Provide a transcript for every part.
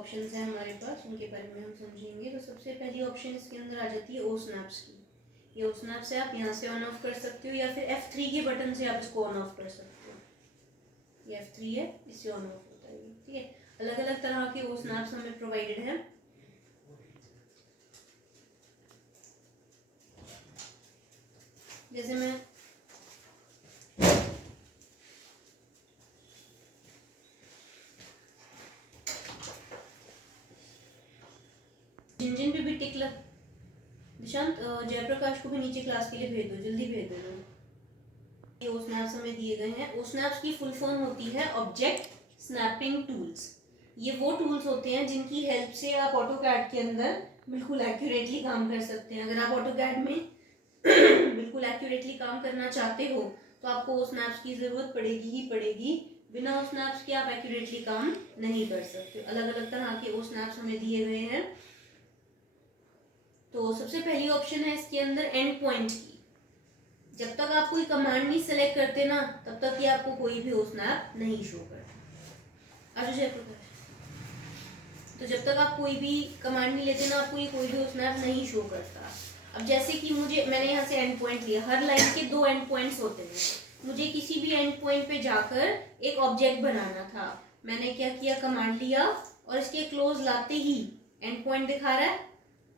Options हैं हमारे पास, उनके बारे में हम समझेंगे। तो सबसे पहली ऑप्शन इसके अंदर आ जाती है ओ स्नैप्स की। ये ओ स्नैप से आप यहाँ से ऑन ऑफ कर सकते हो, या फिर F3 के बटन से आप इसको ऑन ऑफ कर सकते हो। ये F3 है, इससे ऑन ऑफ होता है। ठीक है, अलग अलग तरह के ओ स्नैप्स हमें प्रोवाइडेड हैं। जैसे मैं जिन पे भी टिक लग, निशांत जयप्रकाश को भी नीचे क्लास के लिए भेज दो, जल्दी भेज दो। ये ओ स्नैप्स हमें दिए गए हैं। ओ स्नैप्स की फुल फॉर्म होती है ऑब्जेक्ट स्नैपिंग टूल्स। ये वो टूल्स होते हैं जिनकी हेल्प से आप ऑटोकैड के अंदर बिल्कुल एक्यूरेटली काम कर सकते हैं। अगर आप ऑटोकैड में बिल्कुल एक्यूरेटली काम करना चाहते हो तो आपको ओ स्नैप्स की ज़रूरत पड़ेगी ही पड़ेगी। बिना ओ स्नैप्स के आप एक्यूरेटली काम नहीं कर सकते। अलग अलग तरह के ओ स्नैप्स हमें दिए गए हैं। तो सबसे पहली ऑप्शन है इसके अंदर एंड पॉइंट की। जब तक आप कोई कमांड नहीं सेलेक्ट करते ना, तब तक ये आपको कोई भी ओ स्नैप नहीं शो करता। अच्छा जयप्रकाश, तो जब तक आप कोई भी कमांड नहीं लेते ना, आपको ये कोई भी ओ स्नैप नहीं शो करता। अब जैसे कि मैंने यहाँ से एंड पॉइंट लिया, हर लाइन के 2 एंड पॉइंट्स होते हैं। मुझे किसी भी एंड पॉइंट पे जाकर एक ऑब्जेक्ट बनाना था। मैंने क्या किया, कमांड लिया और इसके close latte he and point दिखा रहा है।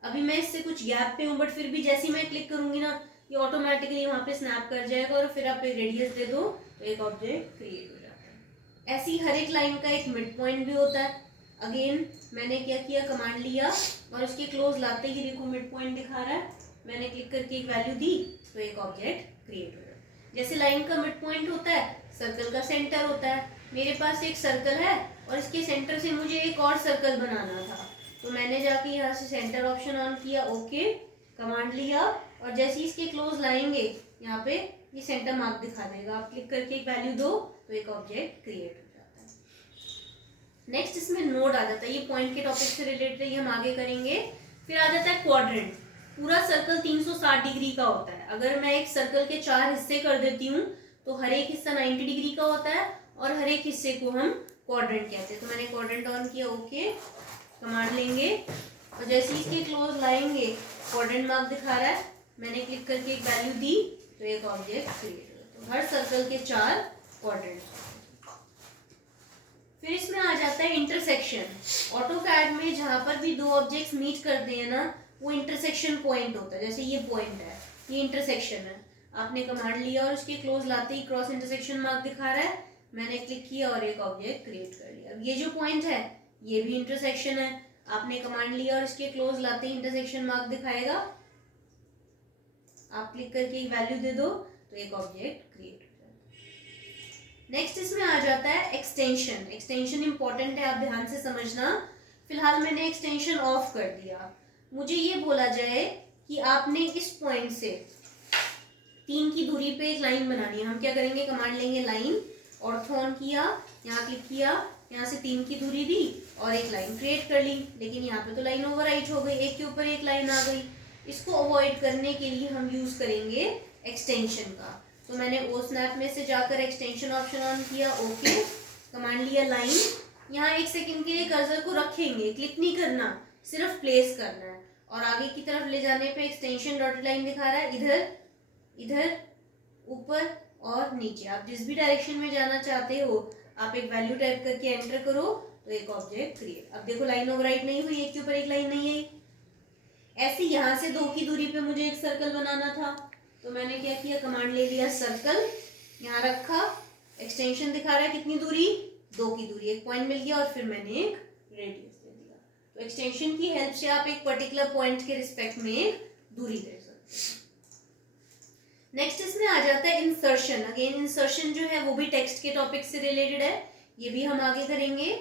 अभी मैं इससे कुछ गैप पे हूँ, बट फिर भी जैसे मैं क्लिक करूंगी ना, ये ऑटोमेटिकली वहां पे स्नैप कर जाएगा और फिर आप एक रेडियस दे दो तो एक ऑब्जेक्ट क्रिएट हो जाता है। ऐसी हर एक लाइन का एक मिड पॉइंट भी होता है। अगेन मैंने क्या किया, कमांड लिया और इसके क्लोज लाते ही देखो मिड पॉइंट दिखा रहा है। मैंने क्लिक करके एक वैल्यू दी तो एक ऑब्जेक्ट क्रिएट हो जाता है। जैसे लाइन का मिड पॉइंट होता है, सर्कल का सेंटर होता है। मेरे पास एक सर्कल है और इसके सेंटर से मुझे एक और सर्कल बनाना था, तो मैंने जाके यहाँ से सेंटर ऑप्शन ऑन किया, ओके, कमांड लिया और जैसे ही इसके क्लोज लाएंगे यहाँ पे ये सेंटर मार्क दिखा देगा। आप क्लिक करके एक वैल्यू दो तो एक ऑब्जेक्ट क्रिएट हो जाता है। नेक्स्ट इसमें नोड आ जाता है। ये पॉइंट के टॉपिक से रिलेटेड है, ये हम आगे करेंगे। फिर आ जाता है क्वाड्रेंट। पूरा सर्कल 360 डिग्री का होता है। अगर मैं एक सर्कल के 4 हिस्से कर देती हूँ तो हर एक हिस्सा 90 डिग्री का होता है और हर एक हिस्से को हम क्वाड्रेंट कहते हैं। तो मैंने क्वाड्रेंट ऑन किया, ओके, कमांड लेंगे और जैसे ही इसके क्लोज लाएंगे क्वाड्रेंट मार्क दिखा रहा है। मैंने क्लिक करके एक वैल्यू दी तो एक ऑब्जेक्ट क्रिएट हो। तो हर सर्कल के 4 क्वाड्रेंट। फिर इसमें आ जाता है इंटरसेक्शन। ऑटोकैड में जहां पर भी 2 ऑब्जेक्ट्स मीट करते हैं ना, वो इंटरसेक्शन पॉइंट होता है। जैसे ये पॉइंट है, ये इंटरसेक्शन है। आपने कमांड लिया और उसके क्लोज लाते ही क्रॉस इंटरसेक्शन मार्क दिखा रहा है। मैंने क्लिक किया और एक ऑब्जेक्ट क्रिएट कर लिया। अब ये जो पॉइंट है ये भी इंटरसेक्शन है। आपने कमांड लिया और इसके क्लोज लाते ही इंटरसेक्शन मार्क दिखाएगा। आप क्लिक करके एक वैल्यू दे दो तो एक ऑब्जेक्ट क्रिएट हो जाता है। नेक्स्ट इसमें आ जाता है एक्सटेंशन। एक्सटेंशन इंपॉर्टेंट है, आप ध्यान से समझना। फिलहाल मैंने एक्सटेंशन ऑफ कर दिया। मुझे ये बोला जाए कि आपने इस पॉइंट से 3 की दूरी पे एक लाइन बनानी है। हम क्या करेंगे, कमांड लेंगे लाइन, ऑर्थो ऑन किया, यहाँ क्लिक किया, यहाँ से 3 की दूरी दी और एक लाइन क्रिएट कर ली। लेकिन यहाँ पे तो लाइन ओवरराइट हो गई, एक के ऊपर एक लाइन आ गई। इसको अवॉइड करने के लिए हम यूज करेंगे एक्सटेंशन का। तो मैंने ओ स्नैप में से जाकर एक्सटेंशन ऑप्शन ऑन किया, ओके, कमांड लिया लाइन। यहाँ 1 सेकंड के लिए कर्सर को रखेंगे, क्लिक नहीं करना, सिर्फ प्लेस करना है। और आगे की तरफ ले जाने पे एक्सटेंशन डॉटेड लाइन दिखा रहा है, इधर इधर ऊपर और नीचे। आप जिस भी डायरेक्शन में जाना चाहते हो आप एक वैल्यू टाइप करके एंटर करो तो एक ऑब्जेक्ट क्रिएट। अब देखो लाइन ओवरराइट नहीं हुई, एक के ऊपर एक लाइन नहीं आई। ऐसे यहाँ से 2 की दूरी पे मुझे एक सर्कल बनाना था, तो मैंने क्या किया, कमांड ले लिया सर्कल, यहाँ रखा, एक्सटेंशन दिखा रहा है कितनी दूरी, 2 की दूरी, एक पॉइंट मिल गया और फिर मैंने एक रेडियस दे दिया। तो एक्सटेंशन की हेल्प से आप एक पर्टिकुलर पॉइंट के रिस्पेक्ट में एक दूरी दे सकते हैं। नेक्स्ट इसमें आ जाता है इंसर्शन। अगेन इंसर्शन जो है वो भी टेक्स्ट के टॉपिक से रिलेटेड है, ये भी हम आगे करेंगे।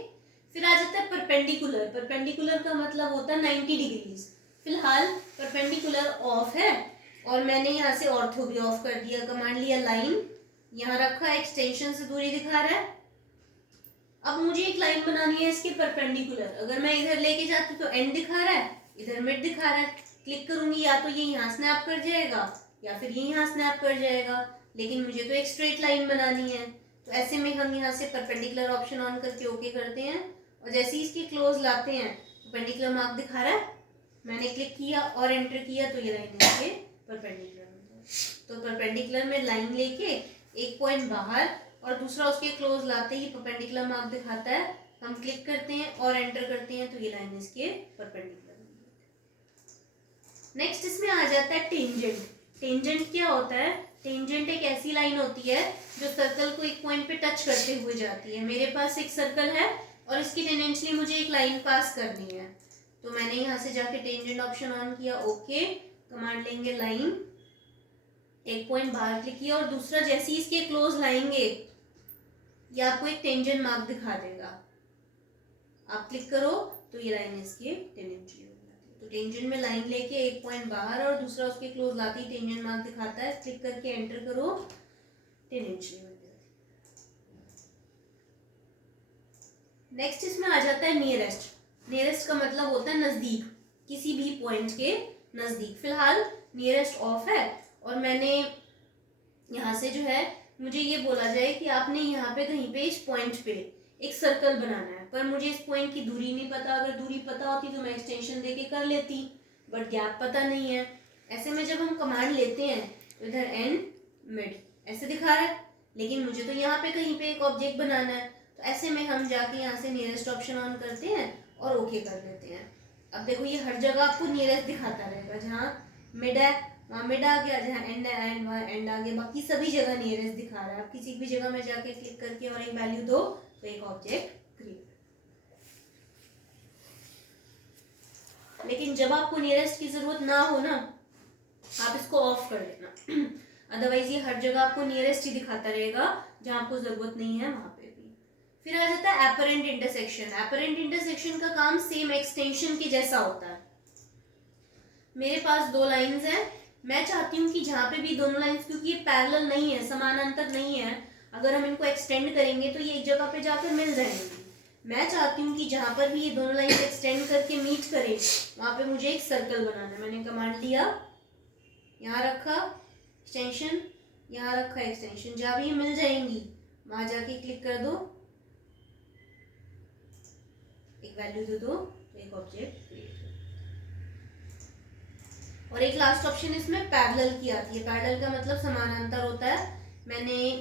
फिर आ जाता है परपेंडिकुलर। परपेंडिकुलर का मतलब होता है 90 डिग्रीज। फिलहाल परपेंडिकुलर ऑफ है और मैंने यहाँ से ऑर्थो भी ऑफ कर दिया। कमांड लिया लाइन, यहाँ रखा, एक्सटेंशन से दूरी दिखा रहा है। अब मुझे एक लाइन बनानी है इसके परपेंडिकुलर। अगर मैं इधर लेके जाती तो एंड दिखा रहा है, इधर मिड दिखा रहा है। क्लिक करूंगी या तो ये यहाँ स्नैप कर जाएगा या फिर ये यहाँ स्नैप कर जाएगा, लेकिन मुझे तो एक स्ट्रेट लाइन बनानी है। तो ऐसे में हम यहाँ से परपेंडिकुलर ऑप्शन ऑन करके ओके करते हैं और जैसे ही इसके क्लोज लाते हैं परपेंडिकुलर मार्क दिखा रहा है, मैंने क्लिक किया और एंटर किया तो ये लाइन इसके परपेंडिकुलर में है। तो परपेंडिकुलर में लाइन लेके एक पॉइंट बाहर और दूसरा उसके क्लोज लाते ही परपेंडिकुलर मार्क दिखाता है, हम क्लिक करते हैं और एंटर करते हैं तो ये लाइन इसके परपेंडिकुलर में। नेक्स्ट इसमें आ जाता है टेंजेंट। टेंजेंट क्या होता है? टेंजेंट एक ऐसी लाइन होती है जो सर्कल को एक पॉइंट पे टच करते हुए जाती है। मेरे पास एक सर्कल है और इसकी टेंजेंटली मुझे एक लाइन पास करनी है, तो मैंने यहाँ से जाके टेंजेंट ऑप्शन ऑन किया, ओके, कमांड लेंगे लाइन, एक पॉइंट बाहर क्लिक किया और दूसरा जैसे ही इसके क्लोज लाएंगे ये आपको एक टेंजेंट मार्क दिखा देगा। आप क्लिक करो तो ये लाइन इसकी टेंजेंटली हो जाती है। तो टेंजेंट में लाइन लेके एक पॉइंट बाहर और दूसरा उसके क्लोज लाते ही टेंजेंट मार्क दिखाता है, क्लिक करके एंटर करो, टेंजेंटली हो जाती है। नेक्स्ट इसमें आ जाता है नियरेस्ट। नियरेस्ट का मतलब होता है नजदीक, किसी भी पॉइंट के नजदीक। फिलहाल नियरेस्ट ऑफ है और मैंने यहाँ से जो है मुझे ये बोला जाए कि आपने यहाँ पे कहीं पे इस पॉइंट पे एक सर्कल बनाना है, पर मुझे इस पॉइंट की दूरी नहीं पता। अगर दूरी पता होती तो मैं एक्सटेंशन देके कर लेती, बट गैप पता नहीं है। ऐसे में जब हम कमांड लेते हैं तो इधर एंड मिड ऐसे दिखा रहा है, लेकिन मुझे तो यहाँ पे कहीं पे एक ऑब्जेक्ट बनाना है, तो ऐसे में हम जाके यहाँ से नियरेस्ट ऑप्शन ऑन करते हैं और ओके कर लेते हैं। अब देखो ये हर जगह आपको नियरेस्ट दिखाता रहेगा, जहाँ मिड है वहाँ मिड आ गया, जहाँ एंड है एंड वहाँ एंड आ गया, बाकी सभी जगह नियरेस्ट दिखा रहा है। आप किसी भी जगह में जाके क्लिक करके और एक वैल्यू दो तो एक ऑब्जेक्ट क्रिएट। लेकिन जब आपको नियरेस्ट की जरूरत ना हो ना, आप इसको ऑफ कर देना, अदरवाइज ये हर जगह आपको नियरेस्ट ही दिखाता रहेगा, जहां आपको जरूरत नहीं है वहां पे भी। फिर आ जाता है एपरेंट इंटरसेक्शन। एपरेंट इंटरसेक्शन का काम सेम एक्सटेंशन के जैसा होता है। मेरे पास दो लाइंस हैं, मैं चाहती हूँ कि जहाँ पे भी दोनों लाइंस, क्योंकि ये पैरेलल नहीं है, समानांतर नहीं है, अगर हम इनको एक्सटेंड करेंगे तो ये एक जगह पे जाकर मिल जाएंगी। मैं चाहती हूँ कि जहाँ पर भी ये दोनों लाइंस एक्सटेंड करके मीट करें वहाँ पे मुझे एक सर्कल बनाना है। मैंने कमांड लिया, यहाँ रखा एक्सटेंशन, यहाँ रखा एक्सटेंशन, जहाँ भी मिल जाएंगी वहाँ जाके क्लिक कर दो, एक वैल्यू दे दो तो एक ऑब्जेक्ट क्रिएट। और एक लास्ट ऑप्शन इसमें पैरेलल की आती है। पैरेलल का मतलब समानांतर होता है।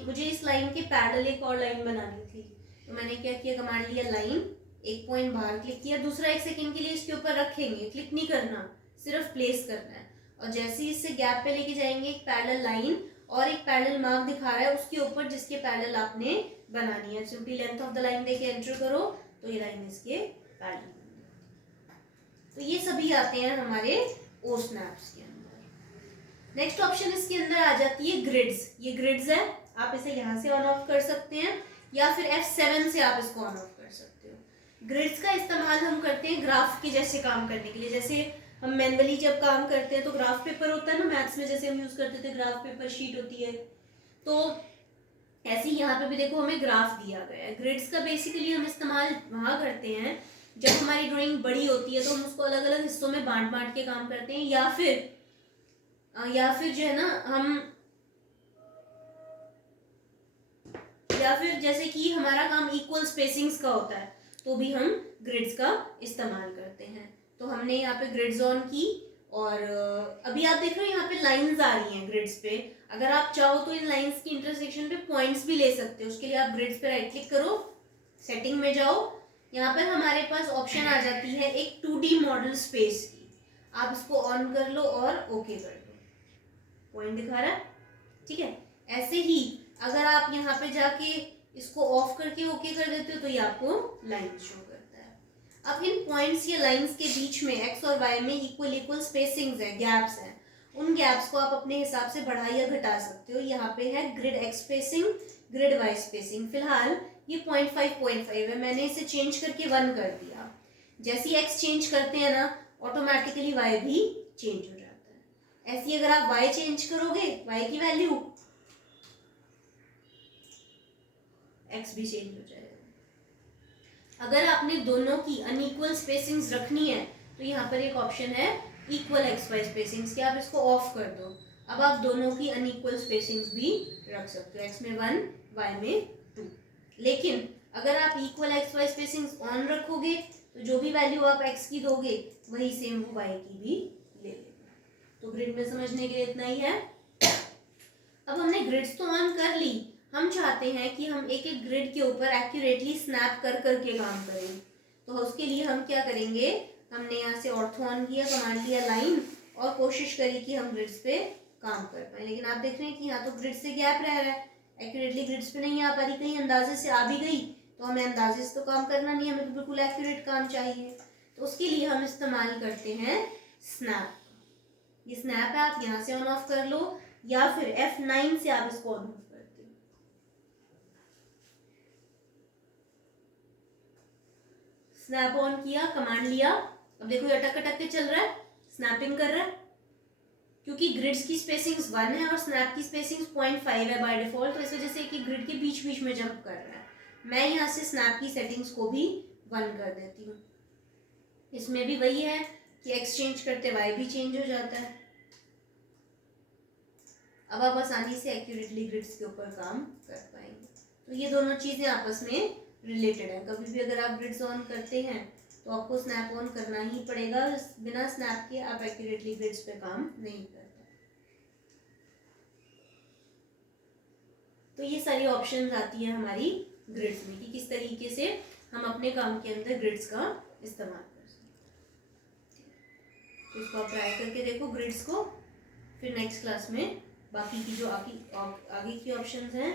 मुझे इस लाइन के पैरेलल एक और लाइन बनानी थी, तो मैंने क्या किया, कमांड लिया लाइन, एक पॉइंट बाहर क्लिक किया, दूसरा एक सेकंड के लिए इसके ऊपर रखेंगे, क्लिक नहीं करना, सिर्फ प्लेस करना है। और जैसे ही इससे गैप पे लेके जाएंगे एक पैरेलल लाइन और एक पैरेलल मार्क दिखा रहा है उसके ऊपर जिसके पैरेलल आपने बनानी है। Simply length of the line देके एंटर करो तो ये लाइन इसके पैरेलल। तो ये सभी आते हैं हमारे ओ स्नैप्स के अंदर। नेक्स्ट ऑप्शन इसके अंदर आ जाती है ग्रिड्स। ये ग्रिड्स है, आप इसे यहाँ से ऑन ऑफ कर सकते हैं या फिर F7 से आप इसको ऑन ऑफ कर सकते हो। ग्रिड्स का इस्तेमाल हम करते हैं ग्राफ के जैसे काम करने के लिए। जैसे हम मैनुअली जब काम करते हैं तो ग्राफ पेपर होता है ना, मैथ्स में जैसे हम यूज करते थे ग्राफ पेपर शीट होती है, तो ऐसे ही यहाँ पे भी देखो हमें ग्राफ दिया गया है। ग्रिड्स का बेसिकली हम इस्तेमाल वहाँ करते हैं जब हमारी ड्राइंग बड़ी होती है तो हम उसको अलग अलग हिस्सों में बांट बांट के काम करते हैं, या फिर जो है ना हम, या फिर जैसे कि हमारा काम इक्वल स्पेसिंग्स का होता है तो भी हम ग्रिड्स का इस्तेमाल करते हैं। तो हमने यहाँ पे ग्रिड्स ऑन की और अभी आप देख रहे हो यहाँ पे लाइंस आ रही हैं ग्रिड्स पे। अगर आप चाहो तो इन लाइंस की इंटरसेक्शन पे पॉइंट्स भी ले सकते हो। उसके लिए आप ग्रिड्स पे राइट क्लिक करो, सेटिंग में जाओ, यहाँ पर हमारे पास ऑप्शन आ जाती है एक 2D मॉडल स्पेस की, आप इसको ऑन कर लो और ओके कर दो, पॉइंट दिखा रहा है, ठीक है। ऐसे ही अगर आप यहाँ पे जाके इसको ऑफ करके ओके कर देते हो तो ये आपको लाइन शो करता है। अब इन पॉइंट्स या लाइंस के बीच में एक्स और वाई में इक्वल स्पेसिंग्स है, गैप्स हैं, उन गैप्स को आप अपने हिसाब से बढ़ा या घटा सकते हो। यहाँ पे है grid X spacing, grid Y spacing. फिलहाल ये 0.5 है, मैंने इसे चेंज करके 1 कर दिया। जैसे ही एक्स चेंज करते हैं ना ऑटोमेटिकली वाई भी चेंज हो जाता है। ऐसे ही अगर आप वाई चेंज करोगे, वाई की वैल्यू, एक्स भी चेंज हो जाएगा। अगर आपने दोनों की अनइक्वल स्पेसिंग्स रखनी है तो यहाँ पर एक ऑप्शन है इक्वल एक्स वाई स्पेसिंग्स की, आप इसको ऑफ कर दो। अब आप दोनों की अनइक्वल स्पेसिंग्स भी रख सकते हो, एक्स में 1 वाई में 2। लेकिन अगर आप equal x Y spacings on रखोगे तो जो भी वैल्यू आप एक्स की दोगे वही सेम वो वाई की भी ले लेगा। तो ग्रिड में समझने के लिए इतना ही है। अब हमने ग्रिड्स तो ऑन कर ली, हम चाहते हैं कि हम एक एक ग्रिड के ऊपर एक्यूरेटली स्नैप कर करके काम करें। तो उसके लिए हम क्या करेंगे, हमने यहाँ से ऑर्थो ऑन किया, कमांड लिया लाइन, और कोशिश करी कि हम ग्रिड्स पे काम कर पाए। लेकिन आप देख रहे हैं कि यहाँ तो ग्रिड से गैप रह रहा है, एक्यूरेटली ग्रिड्स पे नहीं आ पा रही, कहीं अंदाजे से आ भी गई तो हमें अंदाजे से तो काम करना नहीं, हमें तो बिल्कुल एक्यूरेट काम चाहिए। तो उसके लिए हम इस्तेमाल करते हैं स्नैप। ये स्नैप है, आप यहाँ से ऑन ऑफ कर लो या फिर F9 से आप इसको ऑन ऑफ करते हो। स्नैप ऑन किया, कमांड लिया, अब देखो ये अटक अटक के चल रहा है, स्नैपिंग कर रहा है, क्योंकि ग्रिड्स की स्पेसिंग्स 1 है और स्नैप की स्पेसिंग्स 0.5 है बाय डिफॉल्ट, तो इस वजह से कि ग्रिड के बीच बीच में जंप कर रहा है। मैं यहाँ से स्नैप की सेटिंग्स को भी 1 कर देती हूँ। इसमें भी वही है कि एक्सचेंज करते वाई भी चेंज हो जाता है। अब आप आसानी से एक्यूरेटली ग्रिड्स के ऊपर काम कर पाएंगे। तो ये दोनों चीज़ें आपस में रिलेटेड है। कभी भी अगर आप ग्रिड्स ऑन करते हैं तो आपको स्नैप ऑन करना ही पड़ेगा, बिना स्नैप के आप एक्यूरेटली ग्रिड्स पे काम नहीं करते। तो ये सारी ऑप्शंस आती है हमारी ग्रिड्स में कि किस तरीके से हम अपने काम के अंदर ग्रिड्स का इस्तेमाल कर सकते हैं। तो इसको आप ट्राई करके देखो ग्रिड्स को, फिर नेक्स्ट क्लास में बाकी की जो आगे की ऑप्शंस हैं